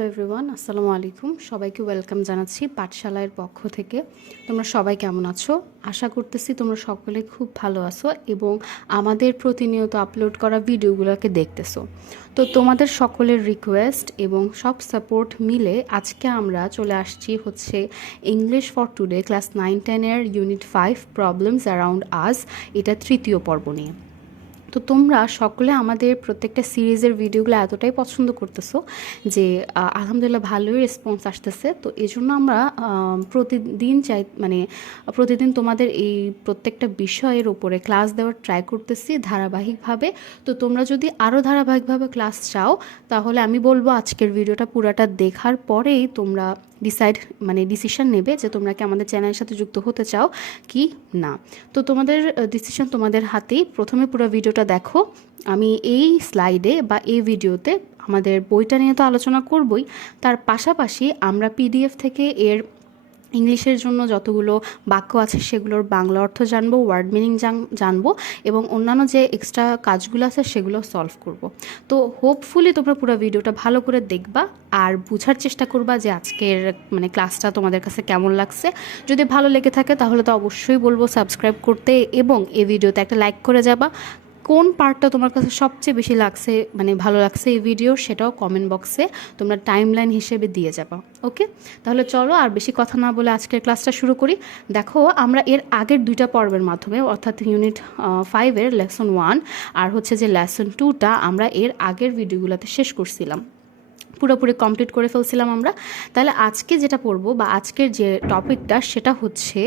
Hello everyone, আসসালামু আলাইকুম। সবাইকে ওয়েলকাম জানাচ্ছি পাঠশালার পক্ষ থেকে। তোমরা সবাই কেমন আছো? আশা করতেছি তোমরা সকলে খুব ভালো আছো এবং আমাদের প্রতিনিয়ত আপলোড করা ভিডিওগুলোকে দেখতেছো। তো তোমাদের সকলের রিকোয়েস্ট এবং সব সাপোর্ট মিলে আজকে আমরা চলে আসছি হচ্ছে ইংলিশ ফর টুডে ক্লাস 9-10-এর ইউনিট 5 প্রবলেমস অ্যারাউন্ড আস, এটা তৃতীয় পর্ব নিয়ে। তো তোমরা সকলে আমাদের প্রত্যেকটা সিরিজের ভিডিওগুলো এতটাই পছন্দ করতেছো যে আলহামদুলিল্লাহ ভালোই রেসপন্স আসতেছে। তো এই জন্য আমরা প্রতিদিন তোমাদের এই প্রত্যেকটা বিষয়ের উপরে ক্লাস দেওয়ার ট্রাই করতেছি ধারাবাহিকভাবে। তো তোমরা যদি আরও ধারাবাহিকভাবে ক্লাস চাও তাহলে আমি বলবো আজকের ভিডিওটা পুরাটা দেখার পরেই তোমরা ডিসিশন নেবে যে তোমরা কি আমাদের চ্যানেলের সাথে যুক্ত হতে চাও কি না। তো তোমাদের ডিসিশন তোমাদের হাতেই। প্রথমে পুরো ভিডিওটা দেখো। আমি এই স্লাইডে বা এই ভিডিওতে আমাদের বইটা নিয়ে তো আলোচনা করবই, তার পাশাপাশি আমরা পিডিএফ থেকে এর ইংলিশের জন্য যতগুলো বাক্য আছে সেগুলোর বাংলা অর্থ জানবো, ওয়ার্ড মিনিং জানবো এবং অন্যান্য যে এক্সট্রা কাজগুলো আছে সেগুলো সলভ করব। তো হোপফুলি তোমরা পুরো ভিডিওটা ভালো করে দেখবা আর বোঝার চেষ্টা করবা যে আজকের ক্লাসটা তোমাদের কাছে কেমন লাগছে। যদি ভালো লেগে থাকে তাহলে তো অবশ্যই বলবো সাবস্ক্রাইব করতে এবং এই ভিডিওতে একটা লাইক করে যাবা। কোন পার্টটা তোমার কাছে সবচেয়ে বেশি লাগছে ভালো লাগছে এই ভিডিও, সেটাও কমেন্ট বক্সে তোমরা টাইমলাইন হিসেবে দিয়ে যাবা। ওকে, তাহলে চলো আর বেশি কথা না বলে আজকের ক্লাসটা শুরু করি। দেখো, আমরা এর আগের দুইটা পর্বের মাধ্যমে অর্থাৎ ইউনিট 5-এর লেসন 1 আর হচ্ছে যে লেসন 2টা আমরা এর আগের ভিডিওগুলোতে শেষ করছিলাম, পুরোপুরি কমপ্লিট করে ফেলছিলাম আমরা। তাহলে আজকে যেটা পড়বো বা আজকের যে টপিকটা সেটা হচ্ছে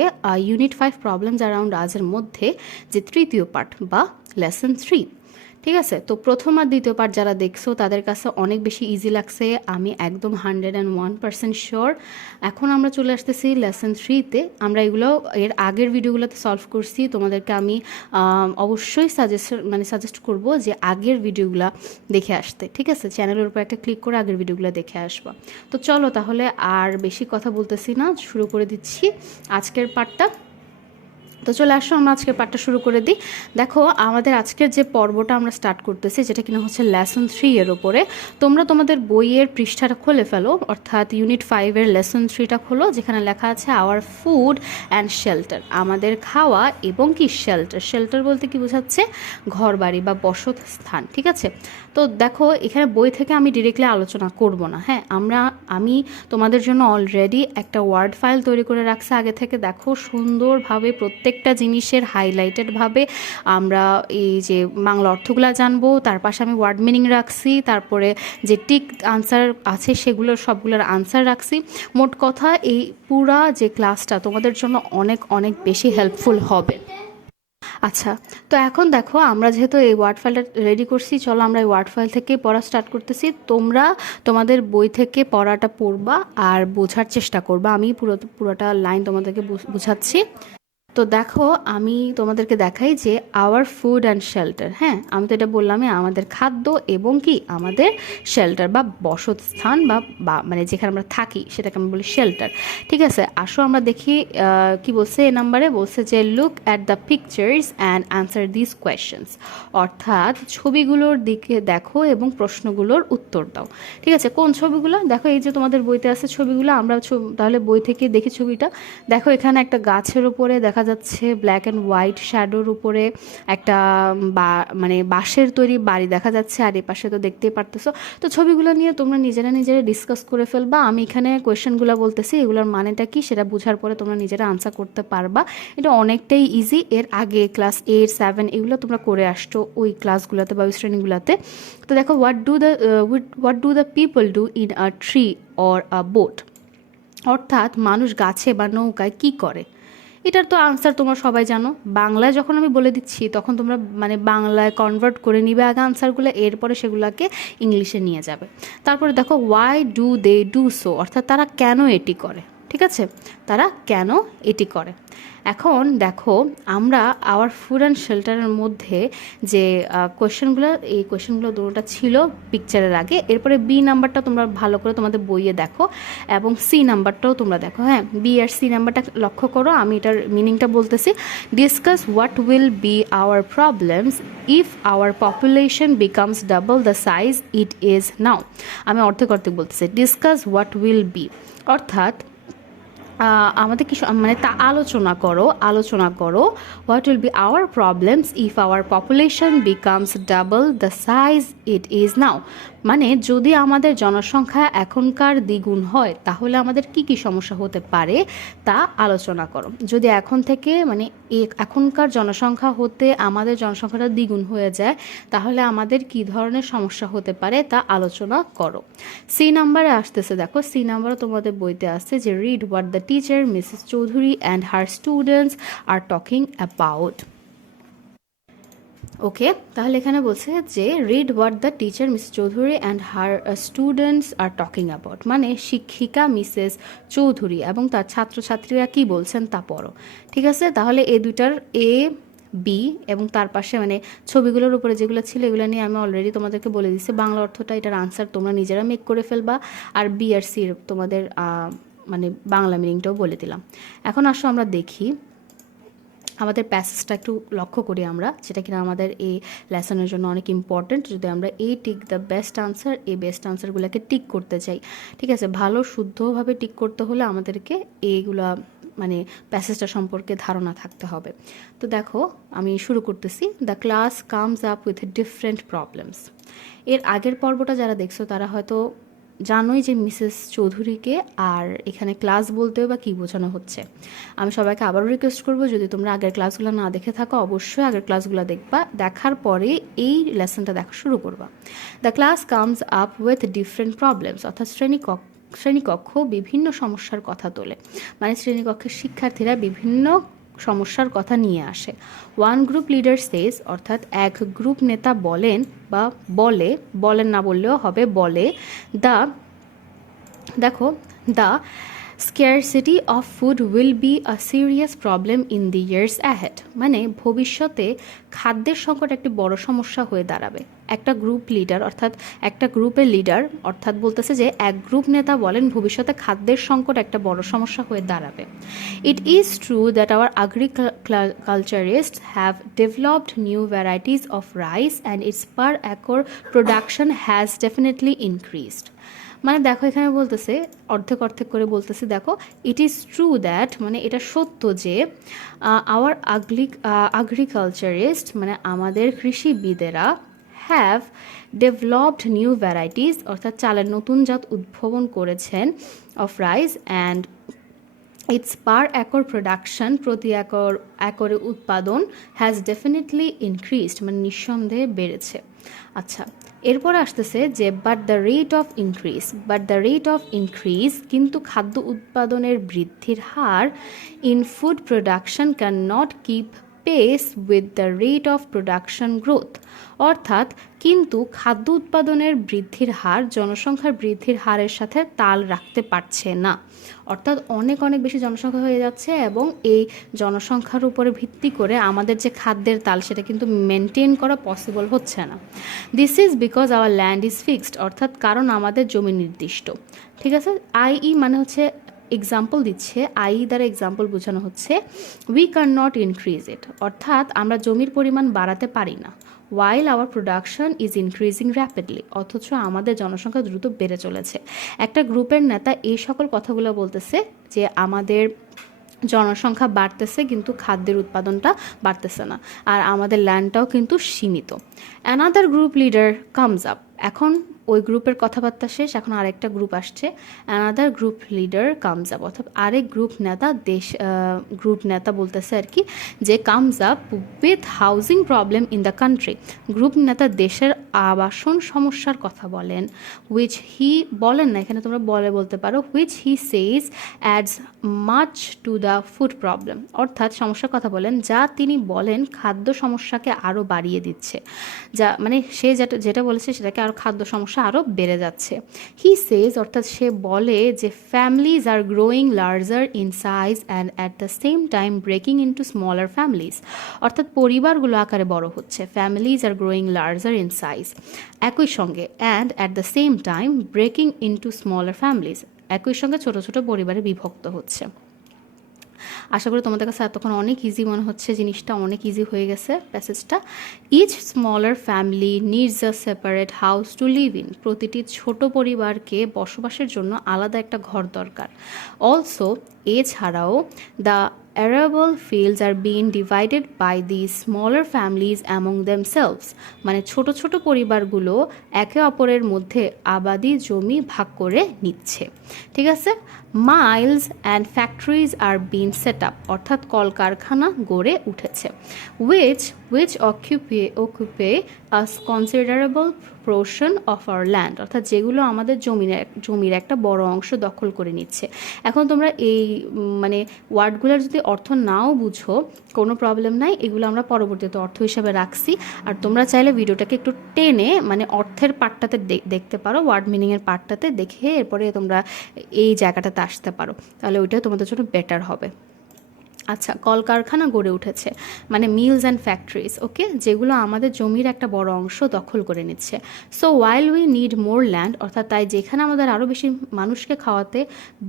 ইউনিট 5 প্রবলেমস অ্যারাউন্ড আজের মধ্যে যে তৃতীয় পার্ট বা লেসন 3। ঠিক আছে, তো প্রথম আর দ্বিতীয় পার্ট যারা দেখছো তাদের কাছে অনেক বেশি ইজি লাগছে, আমি একদম 101% শিওর। এখন আমরা চলে আসতেছি লেসন 3-তে। আমরা এগুলো এর আগের ভিডিওগুলোতে সলভ করছি। তোমাদেরকে আমি অবশ্যই সাজেস্ট করব যে আগের ভিডিওগুলো দেখে আসতে। ঠিক আছে, চ্যানেলের উপর একটা ক্লিক করে আগের ভিডিওগুলো দেখে আসবা। তো চলো তাহলে আর বেশি কথা বলতেছি না, শুরু করে দিচ্ছি আজকের পার্টটা। তো চলে আসো, আমরা আজকের পার্টটা শুরু করে দিই। দেখো, আমাদের আজকের যে পর্বটা আমরা স্টার্ট করতেছি যেটা কিনা হচ্ছে লেসন 3-এর ওপরে। তোমরা তোমাদের বইয়ের পৃষ্ঠাটা খুলে ফেলো, অর্থাৎ ইউনিট 5-এর লেসন 3টা খোলো, যেখানে লেখা আছে আওয়ার ফুড অ্যান্ড শেল্টার, আমাদের খাওয়া এবং কি শেল্টার। শেল্টার বলতে কি বোঝাচ্ছে? ঘর বাড়ি বা বসত স্থান। ঠিক আছে, তো দেখো এখানে বই থেকে আমি ডিরেক্টলি আলোচনা করব না। হ্যাঁ, আমি তোমাদের জন্য অলরেডি একটা ওয়ার্ড ফাইল তৈরি করে রাখছি আগে থেকে। দেখো সুন্দরভাবে প্রত্যেকটা জিনিসের হাইলাইটেডভাবে আমরা এই যে বাংলা অর্থগুলো জানবো, তার পাশে আমি ওয়ার্ড মিনিং রাখছি, তারপরে যে টিক আনসার আছে সেগুলোর সবগুলোর আনসার রাখছি। মোট কথা এই পুরা যে ক্লাসটা তোমাদের জন্য অনেক অনেক বেশি হেল্পফুল হবে। আচ্ছা, তো এখন দেখো আমরা যেহেতু এই ওয়ার্ড ফাইলটা রেডি করছি, চলো আমরা এই ওয়ার্ড ফাইল থেকে পড়া স্টার্ট করতেছি। তোমরা তোমাদের বই থেকে পড়াটা পড়বা আর বোঝার চেষ্টা করবা। আমি পুরোটা লাইন তোমাদেরকে বুঝাচ্ছি। তো দেখো, আমি তোমাদেরকে দেখাই যে আওয়ার ফুড অ্যান্ড শেল্টার। হ্যাঁ, আমি তো এটা বললামই, আমাদের খাদ্য এবং কি আমাদের শেল্টার বা বসতস্থান বা যেখানে আমরা থাকি সেটাকে আমি বলি শেল্টার। ঠিক আছে, আসো আমরা দেখি কি বলছে। এ নাম্বারে বলছে যে look at the pictures and answer this questions, অর্থাৎ ছবিগুলোর দিকে দেখো এবং প্রশ্নগুলোর উত্তর দাও। ঠিক আছে, কোন ছবিগুলো? দেখো এই যে তোমাদের বইতে আছে ছবিগুলো, আমরা তাহলে বই থেকে দেখি ছবিটা। দেখো এখানে একটা গাছের উপরে দেখা যাচ্ছে ব্ল্যাক অ্যান্ড হোয়াইট শ্যাডোর উপরে একটা বাঁশের তৈরি বাড়ি দেখা যাচ্ছে, আর এই পাশে তো দেখতেই পারতেছো। তো ছবিগুলো নিয়ে তোমরা নিজেরা ডিসকাস করে ফেলবা। আমি এখানে কোয়েশ্চেনগুলো বলতেছি, এগুলোর মানেটা কি সেটা বোঝার পরে তোমরা নিজেরা আনসার করতে পারবা। এটা অনেকটাই ইজি। এর আগে ক্লাস 8, 7 এগুলো তোমরা করে আসছো ওই ক্লাসগুলোতে বা ওই শ্রেণীগুলোতে। তো দেখো, what do the people do in a tree or a boat, অর্থাৎ মানুষ গাছে বা নৌকায় কি করে। এটার তো আনসার তোমরা সবাই জানো। বাংলায় যখন আমি বলে দিচ্ছি তখন তোমরা বাংলায় কনভার্ট করে নিবে আগে আনসারগুলো, এরপরে সেগুলোকে ইংলিশে নিয়ে যাবে। তারপরে দেখো, why do they do so, অর্থাৎ তারা কেন এটি করে। ঠিক আছে, তারা কেন এটি করে। এখন দেখো আমরা আওয়ার ফুড অ্যান্ড শেল্টারের মধ্যে যে কোয়েশ্চেনগুলো, এই কোয়েশ্চেনগুলো দুটোটা ছিল পিকচারের আগে, এরপরে বি নাম্বারটা তোমরা ভালো করে তোমাদের বইয়ে দেখো এবং সি নাম্বারটাও তোমরা দেখো। হ্যাঁ, বি আর সি নাম্বারটা লক্ষ্য করো, আমি এটার মিনিংটা বলতেছি। Discuss what will be hour problems if our population becomes double the size it is now. আমি অর্ধেক অর্ধেক বলতেছি। ডিসকাস হোয়াট উইল বি অর্থাৎ আমাদের কিছু মানে তা আলোচনা করো what will be hour problems if our population becomes double the size it is now. মানে যদি আমাদের জনসংখ্যা এখনকার দ্বিগুণ হয় তাহলে আমাদের কি কি সমস্যা হতে পারে তা আলোচনা করো। যদি এখন থেকে মানে এখনকার জনসংখ্যা হতে আমাদের জনসংখ্যাটা দ্বিগুণ হয়ে যায় তাহলে আমাদের কি ধরনের সমস্যা হতে পারে তা আলোচনা করো। সি নাম্বারে আসতেছে, দেখো সি নাম্বারে তোমাদের বইতে আসছে যে read what the teacher Mrs Chowdhury and her students are talking about. Okay, তাহলে এখানে বলছে যে read what the teacher Mrs Chowdhury and her students are talking about, মানে শিক্ষিকা মিসেস চৌধুরী এবং তার ছাত্রছাত্রীরা কি বলছেন তা পড়ো। ঠিক আছে, তাহলে এই দুইটার এ বি এবং তার পাশে মানে ছবিগুলোর উপরে যেগুলো ছিল এগুলো নিয়ে আমি অলরেডি তোমাদেরকে বলে দিচ্ছি। বাংলা অর্থটা এটার আনসার তোমরা নিজেরা মেক করে ফেলবা, আর বি আর সির তোমাদের মানে বাংলা মিনিংটাও বলে দিলাম। এখন আসো আমরা দেখি আমাদের প্যাসেজটা একটু লক্ষ্য করি আমরা, যেটা কিনা আমাদের এই লেসনের জন্য অনেক ইম্পর্টেন্ট। যদি আমরা এই টিক দ্য বেস্ট আনসার, এই বেস্ট আনসারগুলোকে টিক করতে চাই, ঠিক আছে, ভালো শুদ্ধভাবে টিক করতে হলে আমাদেরকে এইগুলা মানে প্যাসেজটা সম্পর্কে ধারণা থাকতে হবে। তো দেখো আমি শুরু করতেছি। The class comes up with different problems. এর আগের পর্বটা যারা দেখছো তারা হয়তো জানোই যে মিসেস চৌধুরীকে আর এখানে ক্লাস বলতেও বা কী বোঝানো হচ্ছে। আমি সবাইকে আবারও রিকোয়েস্ট করবো, যদি তোমরা আগের ক্লাসগুলো না দেখে থাকো অবশ্যই আগের ক্লাসগুলো দেখবা, দেখার পরে এই লেসনটা দেখা শুরু করবা। The class comes up with different problems অর্থাৎ শ্রেণীকক্ষ বিভিন্ন সমস্যার কথা তোলে, মানে শ্রেণীকক্ষের শিক্ষার্থীরা বিভিন্ন সমস্যার কথা নিয়ে আসে। ওয়ান গ্রুপ লিডার সেজ অর্থাৎ এক গ্রুপ নেতা বলেন বা বলেন না বললেও হবে, বলে দেখো the scarcity of food will be a serious problem in the years ahead, মানে ভবিষ্যতে খাদ্যের সংকট একটি বড় সমস্যা হয়ে দাঁড়াবে। একটা গ্রুপ লিডার অর্থাৎ একটা গ্রুপের লিডার অর্থাৎ বলতেছে যে এক গ্রুপ নেতা বলেন ভবিষ্যতে খাদ্যের সংকট একটা বড় সমস্যা হয়ে দাঁড়াবে। It is true that our agriculturists have developed new varieties of rice and its per acre production has definitely increased. মানে দেখো এখানে বলতেছে অর্ধেক করে বলতেছে, দেখো ইট ইজ ট্রু দ্যাট মানে এটা সত্য যে আওয়ার agriculturists মানে আমাদের কৃষিবিদেরা হ্যাভ ডেভেলপড নিউ ভ্যারাইটিস অর্থাৎ চালের নতুন জাত উদ্ভাবন করেছেন of rice and it's per acre production প্রতি একরে উৎপাদন হ্যাজ ডেফিনেটলি ইনক্রিজড মানে নিঃসন্দেহে বেড়েছে। আচ্ছা, এরপর আসতেছে যে but the rate of increase কিন্তু খাদ্য উৎপাদনের বৃদ্ধির her in food production can not keep pace with the rate of production growth, অর্থাৎ কিন্তু খাদ্য উৎপাদনের বৃদ্ধির হার জনসংখ্যার বৃদ্ধির হারের সাথে তাল রাখতে পারছে না, অর্থাৎ অনেক বেশি জনসংখ্যা হয়ে যাচ্ছে এবং এই জনসংখ্যার উপরে ভিত্তি করে আমাদের যে খাদ্যের তাল সেটা কিন্তু মেনটেন করা পসিবল হচ্ছে না। This is because our land is fixed অর্থাৎ কারণ আমাদের জমি নির্দিষ্ট। ঠিক আছে, মানে হচ্ছে এক্সাম্পল দিচ্ছে, দ্বারা এক্সাম্পল বোঝানো হচ্ছে উই ক্যান নট ইনক্রিজ ইট অর্থাৎ আমরা জমির পরিমাণ বাড়াতে পারি না। while our production is increasing rapidly অথচ আমাদের জনসংখ্যা দ্রুত বেড়ে চলেছে। একটা গ্রুপের নেতা এই সকল কথাগুলো বলতেছে যে আমাদের জনসংখ্যা বাড়তেছে কিন্তু খাদ্যের উৎপাদনটা বাড়তেছে না আর আমাদের ল্যান্ডটাও কিন্তু সীমিত। Another group leader comes up, এখন ওই গ্রুপের কথাবার্তা শেষ, এখন আরেকটা গ্রুপ আসছে। Another group leader comes up অর্থাৎ আরেক গ্রুপ নেতা বলতেছে আর কি যে comes up with housing problem in the country, group নেতা দেশের আবাসন সমস্যার কথা বলেন, হুইচ হি বলেন না এখানে তোমরা বলতে পারো, which he Sage ads much to the food problem অর্থাৎ সমস্যার কথা বলেন যা তিনি বলেন খাদ্য সমস্যাকে আরও বাড়িয়ে দিচ্ছে, যা মানে সে যেটা বলেছে সেটাকে আরও খাদ্য সমস্যা সংখ্যা আরও বেড়ে যাচ্ছে। হি সেজ অর্থাৎ সে বলে যে families are growing larger in size and at the same time breaking into smaller families, অর্থাৎ পরিবারগুলো আকারে বড় হচ্ছে, families are growing larger in size, একই সঙ্গে and at the same time breaking into smaller families, একই সঙ্গে ছোট ছোট পরিবারে বিভক্ত হচ্ছে। আশা করি তোমাদের কাছে এতক্ষণ অনেক ইজি মনে হচ্ছে, জিনিসটা অনেক ইজি হয়ে গেছে প্যাসেজটা। Each smaller family needs a separate house to live in, প্রতিটি ছোট পরিবারকে বসবাসের জন্য আলাদা একটা ঘর দরকার। অলসো, এছাড়াও the arable fields are being divided by these smaller families among themselves, মানে ছোট ছোট পরিবারগুলো একে অপরের মধ্যে আবাদি জমি ভাগ করে নিচ্ছে। ঠিক আছে। Mills and factories are been set up, অর্থাৎ কলকারখানা গড়ে উঠেছে। Which occupy a considerable portion of our land, অর্থাৎ যেগুলো আমাদের জমির একটা বড় অংশ দখল করে নিচ্ছে। এখন তোমরা এই মানে ওয়ার্ডগুলোর যদি অর্থ নাও বুঝো কোনো প্রবলেম নাই, এগুলো আমরা পরবর্তীতে অর্থ হিসাবে রাখছি। আর তোমরা চাইলে ভিডিওটাকে একটু টেনে মানে অর্থের পার্টটাতে দেখতে পারো, ওয়ার্ড মিনিংয়ের পার্টটাতে দেখে এরপরে তোমরা এই জায়গাটাতে আসতে পারো, তাহলে ওইটাই তোমাদের জন্য বেটার হবে। আচ্ছা, কলকারখানা গড়ে উঠেছে মানে মিলস অ্যান্ড ফ্যাক্টরিজ, ওকে, যেগুলো আমাদের জমির একটা বড় অংশ দখল করে নিচ্ছে। So while we need more land, অর্থাৎ তাই যেখানে আমাদের আরও বেশি মানুষকে খাওয়াতে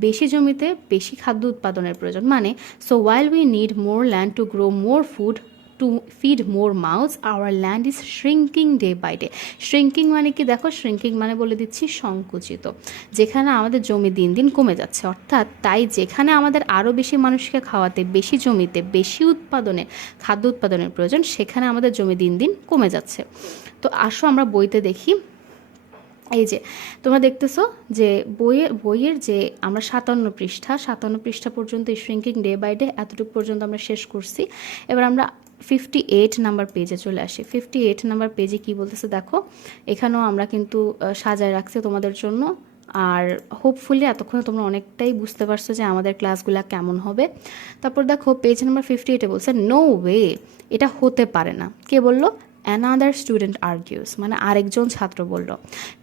বেশি জমিতে বেশি খাদ্য উৎপাদনের প্রয়োজন, মানে so while we need more land to grow more food to feed more mouths, our land is shrinking day by day. Shrinking মানে কি দেখো, শ্রিঙ্কিং মানে বলে দিচ্ছি সংকুচিত, যেখানে আমাদের জমি দিন দিন কমে যাচ্ছে, অর্থাৎ তাই যেখানে আমাদের আরও বেশি মানুষকে খাওয়াতে বেশি জমিতে বেশি খাদ্য উৎপাদনের প্রয়োজন, সেখানে আমাদের জমি দিন দিন কমে যাচ্ছে। তো আসো আমরা বইতে দেখি। এই যে তোমরা দেখতেছো যে বইয়ের যে আমরা 57 পৃষ্ঠা পর্যন্ত এই শ্রিঙ্কিং ডে বাই ডে এতটুকু পর্যন্ত আমরা শেষ করছি। এবার আমরা 58 নাম্বার পেজে চলে আসি। 58 নাম্বার পেজে কি বলতেছে দেখো, এখানেও আমরা কিন্তু সাজায় রাখছি তোমাদের জন্য। আর হোপফুলি এতক্ষণে তোমরা অনেকটাই বুঝতে পারছো যে আমাদের ক্লাসগুলো কেমন হবে। তারপর দেখো পেজ নাম্বার 58-এ বলছে নো ওয়ে, এটা হতে পারে না। কে বললো? অ্যানাদার স্টুডেন্ট আর্গিউস, মানে আরেকজন ছাত্র বলল।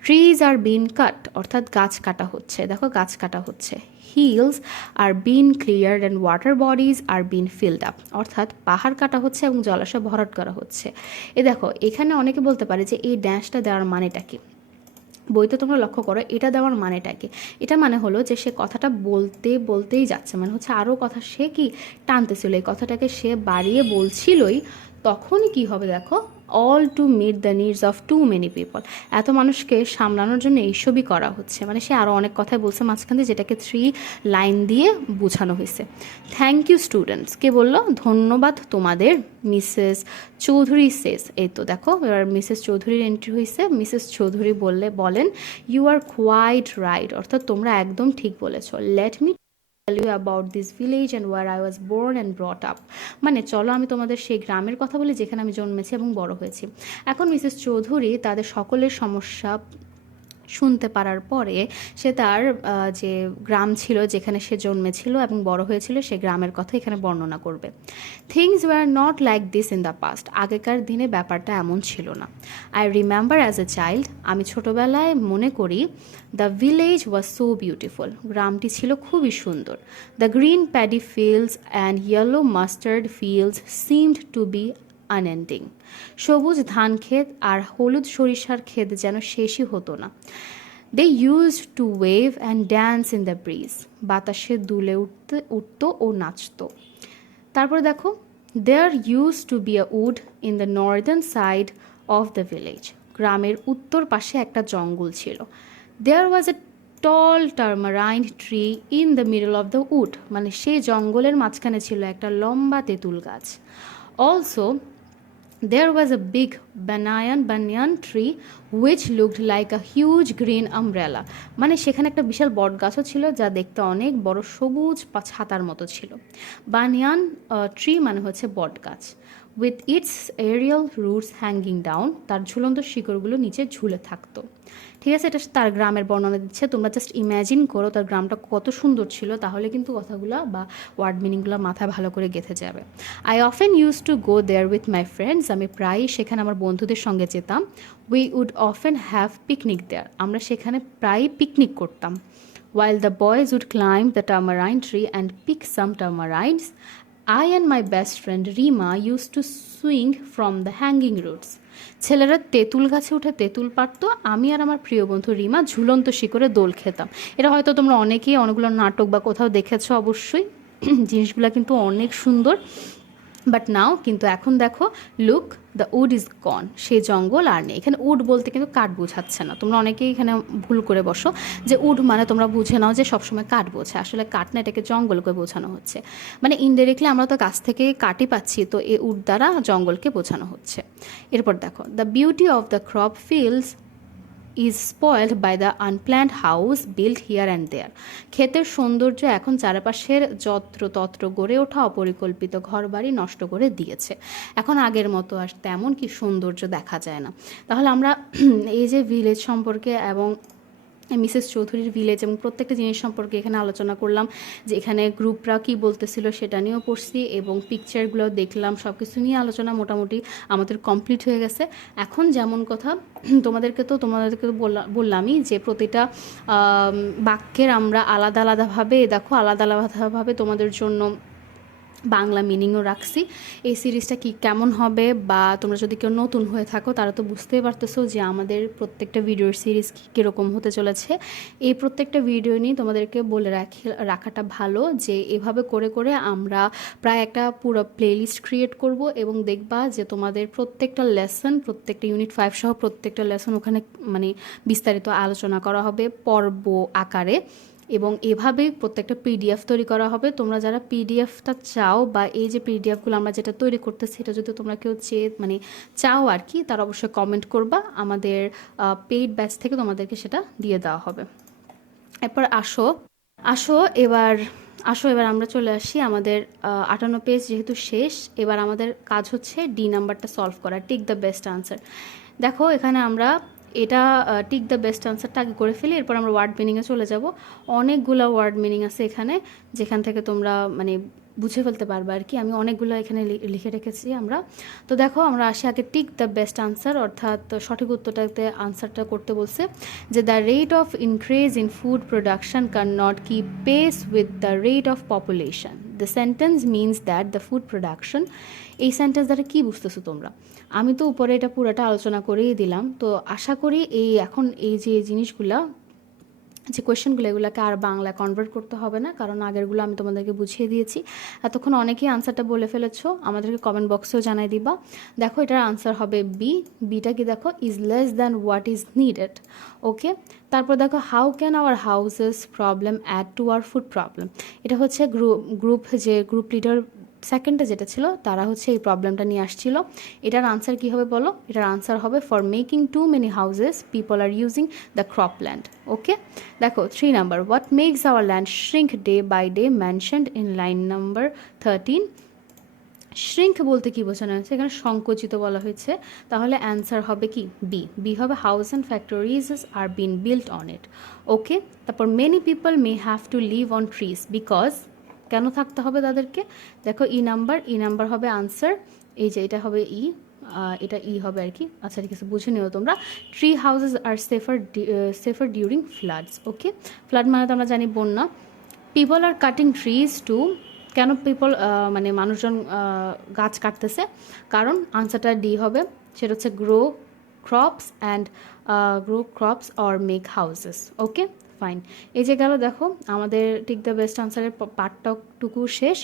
ট্রিজ আর বিন কাট, অর্থাৎ গাছ কাটা হচ্ছে, দেখো গাছ কাটা হচ্ছে। Hills are been cleared and water bodies are been filled up, অর্থাৎ পাহাড় কাটা হচ্ছে এবং জলাশয় ভরাট করা হচ্ছে। দেখো এখানে অনেকে বলতে পারে যে এই ড্যাশটা দেওয়ার মানেটা কি। বইতে তোমরা লক্ষ্য করো এটা দেওয়ার মানেটা কি। এটা মানে হলো যে সে কথাটা বলতেই যাচ্ছে, মানে হচ্ছে আরও কথা সে কি টানতেছিল, এই কথাটাকে সে বাড়িয়ে বলছিলই। তখনই কি হবে দেখো, all to meet the needs of too many people, এত মানুষকে সামলানোর জন্য এইসবই করা হচ্ছে। মানে সে আরও অনেক কথাই বলছে মাঝখান দিয়ে, যেটাকে 3 লাইন দিয়ে বোঝানো হয়েছে। থ্যাংক ইউ স্টুডেন্টস, কে বললো? ধন্যবাদ তোমাদের। মিসেস চৌধুরী সেস, এই তো দেখো এবার মিসেস চৌধুরীর এন্ট্রি হয়েছে। মিসেস চৌধুরী বলেন ইউ আর কোয়াইট রাইট, অর্থাৎ তোমরা একদম ঠিক বলেছো। Let me tell you about this village and where I was born and brought up, মানে চলো আমি তোমাদের সেই গ্রামের কথা বলি যেখানে আমি জন্মেছি এবং বড় হয়েছি। এখন মিসেস চৌধুরী তাদের সকলের সমস্যা শুনতে পারার পরে সে তার যে গ্রাম ছিল যেখানে সে জন্মেছিল এবং বড় হয়েছিল সে গ্রামের কথা এখানে বর্ণনা করবে। Things were not like this in the past, আগেকার দিনে ব্যাপারটা এমন ছিল না। I remember as a child, আমি ছোটোবেলায় মনে করি, the village was so beautiful, গ্রামটি ছিল খুবই সুন্দর। The green paddy fields and yellow mustard fields seemed to be unending, সবুজ ধান ক্ষেত আর হলুদ সরিষার ক্ষেত যেন শেষই হতো না। They use to wave and dance in the breeze, বাতাসে দুলে উঠতো ও নাচতো। তারপরে দেখো, there use to be a wood in the northern side of the village, গ্রামের উত্তর পাশে একটা জঙ্গল ছিল। There was a tall tamarind tree in the middle of the wood, মানে সেই জঙ্গলের মাঝখানে ছিল একটা লম্বা তেঁতুল গাছ। Also there was a big banyan tree which looked like a huge green umbrella, মানে সেখানে একটা বিশাল বট গাছও ছিল যা দেখতে অনেক বড় সবুজ ছাতার মতো ছিল। বানিয়ান ট্রি মানে হচ্ছে বট গাছ। With its aerial roots hanging down, তার ঝুলন্ত শিকড়গুলো নিচে ঝুলে থাকতো। ঠিক আছে, এটা তার গ্রামের বর্ণনা দিচ্ছে। তোমরা জাস্ট ইম্যাজিন করো তার গ্রামটা কত সুন্দর ছিল, তাহলে কিন্তু কথাগুলো বা ওয়ার্ড মিনিংগুলো মাথায় ভালো করে গেঁথে যাবে। I often use to go there with my friends, আমি প্রায়ই সেখানে আমার বন্ধুদের সঙ্গে যেতাম। We would often have picnic there, আমরা সেখানে প্রায়ই পিকনিক করতাম। While the boys would climb the tamarind tree and pick some tamarinds, I and my best friend Rima used to swing from the hanging roots. ছেলেরা তেঁতুল গাছে উঠে তেঁতুল পারতো, আমি আর আমার প্রিয় বন্ধু রিমা ঝুলন্ত শিকড়ে দোল খেতাম। এটা হয়তো তোমরা অনেকেই অনেকগুলো নাটক বা কোথাও দেখেছো অবশ্যই। জিনিসগুলো কিন্তু অনেক সুন্দর। বাট নাও, কিন্তু এখন দেখো, লুক দ্য উড ইজ গন, সেই জঙ্গল আর নেই। এখানে উড বলতে কিন্তু কাঠ বোঝাচ্ছে না। তোমরা অনেকেই এখানে ভুল করে বসো যে উড মানে তোমরা বুঝে নাও যে সবসময় কাঠ বোঝে, আসলে কাঠ না, এটাকে জঙ্গলকে বোঝানো হচ্ছে। মানে ইনডাইরেক্টলি আমরা তো গাছ থেকে কাঠই পাচ্ছি, তো এই উড দ্বারা জঙ্গলকে বোঝানো হচ্ছে। এরপর দেখো, the beauty of the crop fields is spoiled by the unplanned house build here and there, ক্ষেতের সৌন্দর্য এখন চারপাশের যত্রতত্র গড়ে ওঠা অপরিকল্পিত ঘরবাড়ি নষ্ট করে দিয়েছে। এখন আগের মতো আর তেমন কি সৌন্দর্য দেখা যায় না। তাহলে আমরা এই যে ভিলেজ সম্পর্কে এবং মিসেস চৌধুরীর ভিলেজ এবং প্রত্যেকটা জিনিস সম্পর্কে এখানে আলোচনা করলাম, যে এখানে গ্রুপরা কী বলতেছিল সেটা নিয়েও পড়ছি এবং পিকচারগুলো দেখলাম, সব কিছু নিয়ে আলোচনা মোটামুটি আমাদের কমপ্লিট হয়ে গেছে। এখন যেমন কথা তোমাদেরকে বললামই যে প্রতিটা বাক্যের আমরা আলাদা আলাদাভাবে দেখো, আলাদা আলাদাভাবে তোমাদের জন্য বাংলা মিনিংও রাখছি। এই সিরিজটা কেমন হবে, বা তোমরা যদি কেউ নতুন হয়ে থাকো তারা তো বুঝতেই পারতেছো যে আমাদের প্রত্যেকটা ভিডিওর সিরিজ কীরকম হতে চলেছে। এই প্রত্যেকটা ভিডিও নিয়ে তোমাদেরকে বলে রাখাটা ভালো, যে এভাবে করে করে আমরা প্রায় একটা পুরো প্লেলিস্ট ক্রিয়েট করব এবং দেখবা যে তোমাদের প্রত্যেকটা লেসন, প্রত্যেকটা ইউনিট 5 সহ প্রত্যেকটা লেসন ওখানে মানে বিস্তারিত আলোচনা করা হবে পর্ব আকারে, এবং এভাবেই প্রত্যেকটা পিডিএফ তৈরি করা হবে। তোমরা যারা পিডিএফটা চাও, বা এই যে পিডিএফগুলো আমরা যেটা তৈরি করতেছি এটা যদি তোমরা কেউ চাও আর কি, তারা অবশ্যই কমেন্ট করবা, আমাদের পেইড ব্যাচ থেকে তোমাদেরকে সেটা দিয়ে দেওয়া হবে। এরপর এবার আমরা চলে আসি আমাদের 58 পেজ যেহেতু শেষ। এবার আমাদের কাজ হচ্ছে ডি নাম্বারটা সলভ করা, টিক দ্য বেস্ট আনসার। দেখো এখানে আমরা এটা টিক দ্য বেস্ট আনসারটা আগে করে ফেলি, এরপর আমরা ওয়ার্ড মিনিংয়ে চলে যাব। অনেকগুলো ওয়ার্ড মিনিং আছে এখানে, যেখান থেকে তোমরা মানে বুঝে ফেলতে পারবে আর কি। আমি অনেকগুলো এখানে লিখে রেখেছি আমরা। তো দেখো আমরা আসি আগে টিক দ্য বেস্ট আনসার, অর্থাৎ সঠিক উত্তরটাতে আনসারটা করতে বলছে যে the rate of increase in food production can not keep pace with the rate of population. The sentence means that the food production, এই সেন্টেন্স দ্বারা কী বুঝতেছো তোমরা? আমি তো উপরে এটা পুরোটা আলোচনা করেই দিলাম। তো আশা করি এখন এই যে জিনিসগুলা, যে কোয়েশ্চেনগুলো, এগুলোকে আর বাংলা কনভার্ট করতে হবে না, কারণ আগেরগুলো আমি তোমাদেরকে বুঝিয়ে দিয়েছি। এতক্ষণ অনেকেই আনসারটা বলে ফেলেছো, আমাদেরকে কমেন্ট বক্সেও জানাই দিবা। দেখো এটার আনসার হবে বিটা কি দেখো, is less than what is needed. Okay, তারপর দেখো how can our houses problem add to our food problem. এটা হচ্ছে গ্রুপ লিডার সেকেন্ডে যেটা ছিল তারা হচ্ছে এই প্রবলেমটা নিয়ে আসছিল। এটার আনসার কী হবে বলো? এটার আনসার হবে for making too many houses people are using the crop land. Okay, দেখো 3 number, what makes our land shrink day by day mentioned in line number 13। Shrink বলতে কী বোঝানো হয়েছে? এখানে সংকুচিত বলা হয়েছে, তাহলে অ্যান্সার হবে কি বি হবে house and factories are been built on it. Okay, তারপর many people may have to live on trees because, কেন থাকতে হবে তাদেরকে? দেখো ই নাম্বার হবে আনসার, এই যে এটা হবে এটা হবে আর কি। আচ্ছা ঠিক আছে, বুঝে নিও তোমরা। Tree houses are safer during floods. Okay, flood মানে তো আমরা জানি বন্যা। People are cutting trees too, কেন মানে মানুষজন গাছ কাটতেছে? কারণ আনসারটা ডি হবে, সেটা হচ্ছে grow crops or make houses. Okay fine, এই যে গেল দেখো আমাদের টিক দ্য বেস্ট আনসারের পার্টটুকু শেষ।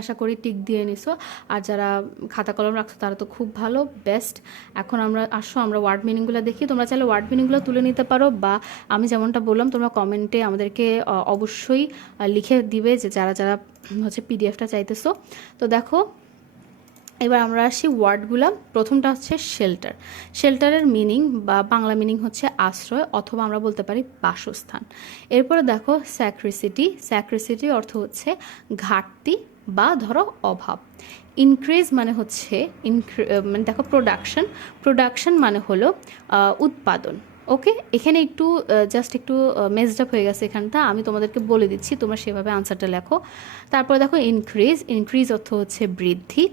আশা করি টিক দিয়ে নিছো, আর যারা খাতা কলম রাখছো তারা তো খুব ভালো, বেস্ট। এখন আমরা ওয়ার্ড মিনিংগুলো দেখি। তোমরা চাইলে ওয়ার্ড মিনিংগুলো তুলে নিতে পারো, বা আমি যেমনটা বললাম তোমরা কমেন্টে আমাদেরকে অবশ্যই লিখে দিবে যে যারা যারা হচ্ছে পিডিএফটা চাইতেছো। তো দেখো এবার আমরা আসি ওয়ার্ডগুলো। প্রথমটা হচ্ছে শেল্টারের মিনিং বা বাংলা মিনিং হচ্ছে আশ্রয়, অথবা আমরা বলতে পারি বাসস্থান। এরপরে দেখো স্যাক্রিসিটি অর্থ হচ্ছে ঘাটতি বা ধরো অভাব। ইনক্রিজ মানে হচ্ছে মানে দেখো প্রোডাকশন মানে হলো উৎপাদন। ওকে, এখানে একটু জাস্ট একটু মেসড আপ হয়ে গেছে এখানটা, আমি তোমাদেরকে বলে দিচ্ছি, তোমরা সেভাবে আনসারটা লেখো। তারপরে দেখো ইনক্রিজ অর্থ হচ্ছে বৃদ্ধি।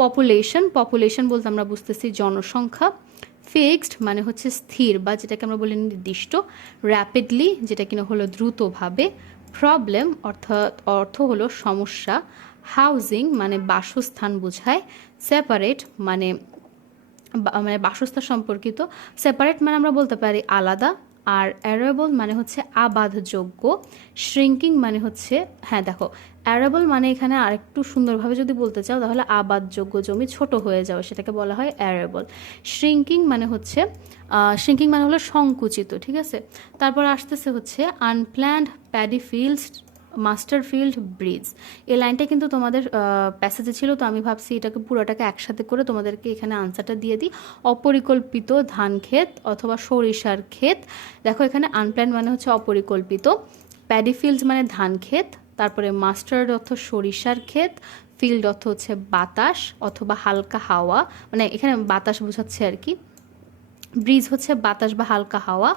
পপুলেশন বলতে আমরা বুঝতেছি জনসংখ্যা। ফিক্সড মানে হচ্ছে স্থির বা যেটাকে আমরা বলি নির্দিষ্ট। র্যাপিডলি যেটা কিনা হলো দ্রুতভাবে। প্রবলেম অর্থ হলো সমস্যা। হাউজিং মানে বাসস্থান বোঝায়। সেপারেট মানে মানে বাসস্থান সম্পর্কিত। সেপারেট মানে আমরা বলতে পারি আলাদা। আর অ্যারেবল মানে হচ্ছে আবাদযোগ্য। শ্রিঙ্কিং মানে হচ্ছে, হ্যাঁ দেখো, অ্যারেবল মানে এখানে আরেকটু সুন্দরভাবে যদি বলতে চাও তাহলে আবাদযোগ্য জমি ছোট হয়ে যাওয়া, সেটাকে বলা হয় অ্যারেবল। শ্রিঙ্কিং মানে হলো সংকুচিত, ঠিক আছে। তারপর আসতেছে হচ্ছে unplanned paddy fields master field bridge. এই লাইনটা কিন্তু তোমাদের প্যাসেজে ছিল, তো আমি ভাবছি এটাকে পুরোটাকে একসাথে করে তোমাদেরকে এখানে আনসারটা দিয়ে দিই। অপরিকল্পিত ধান ক্ষেত অথবা সরিষার ক্ষেত। দেখো এখানে আনপ্ল্যান্ড মানে হচ্ছে অপরিকল্পিত, প্যাডি ফিল্ডস মানে ধান ক্ষেত, তারপরে মাস্টার্ড অর্থ সরিষার ক্ষেত, ফিল্ড অর্থ হচ্ছে বাতাস অথবা হালকা হাওয়া, মানে এখানে বাতাস বোঝাচ্ছে আর কি। ব্রিজ হচ্ছে বাতাস বা হালকা হাওয়া।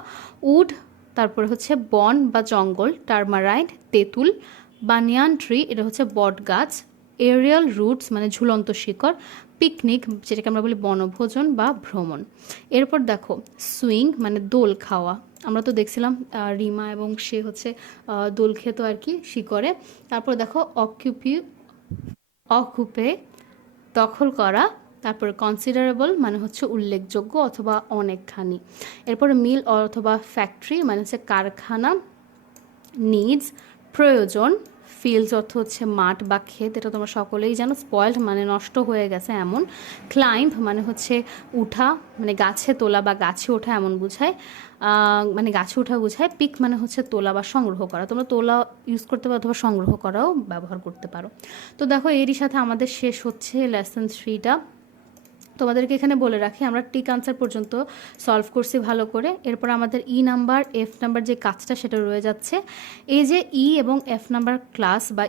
উড তারপরে হচ্ছে বন বা জঙ্গল, টারমারাইন তেঁতুল। বানিয়ান ট্রি এটা হচ্ছে বট গাছ। এরিয়াল রুটস মানে ঝুলন্ত শিকড়। পিকনিক যেটাকে আমরা বলি বনভোজন বা ভ্রমণ। এরপর দেখো সুইং মানে দোল খাওয়া, আমরা তো দেখছিলাম রিমা এবং সে হচ্ছে দোল খেত আর কি শিকড়ে। তারপর দেখো অকুপে দখল করা। তারপরে কনসিডারেবল মানে হচ্ছে উল্লেখযোগ্য অথবা অনেকখানি। এরপরে মিল অথবা ফ্যাক্টরি মানে হচ্ছে কারখানা। নিডস প্রয়োজন। ফিল্ডস অর্থ হচ্ছে মাঠ বা ক্ষেত, এটা তোমরা সকলেই জানো। স্পয়েলড মানে নষ্ট হয়ে গেছে এমন। ক্লাইম্ব মানে হচ্ছে উঠা, মানে গাছে তোলা বা গাছে ওঠা এমন বোঝায়, মানে গাছে ওঠা বোঝায়। পিক মানে হচ্ছে তোলা বা সংগ্রহ করা, তোমরা তোলা ইউজ করতে পারো অথবা সংগ্রহ করাও ব্যবহার করতে পারো। তো দেখো এরই সাথে আমাদের শেষ হচ্ছে লেসন 3টা। তোমাদেরকে এখানে বলে রাখি আমরা টিক আনসার পর্যন্ত সলভ করছি ভালো করে। এরপর আমাদের নাম্বার এফ নাম্বার যে কাজটা সেটা রয়ে যাচ্ছে। এই যে এবং এফ নাম্বার ক্লাস বা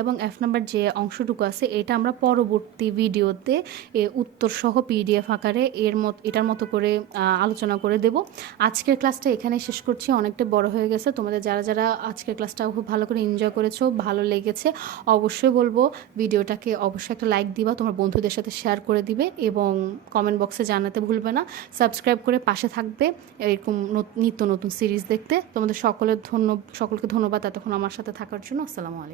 এবং এফ নাম্বার যে অংশটুকু আছে এটা আমরা পরবর্তী ভিডিওতে উত্তরসহ পিডিএফ আকারে এটার মতো করে আলোচনা করে দেব। আজকের ক্লাসটা এখানে শেষ করছি, অনেকটা বড় হয়ে গেছে। তোমাদের যারা যারা আজকের ক্লাসটা খুব ভালো করে এনজয় করেছো, ভালো লেগেছে, অবশ্যই বলবো ভিডিওটাকে অবশ্যই একটা লাইক দিবা, তোমার বন্ধুদের সাথে শেয়ার করে দিবে এবং কমেন্ট বক্সে জানাতে ভুলবে না। সাবস্ক্রাইব করে পাশে থাকবে এরকম নিত্য নতুন সিরিজ দেখতে। তোমাদের সকলকে ধন্যবাদ এতক্ষণ আমার সাথে থাকার জন্য। আসসালামু আলাইকুম।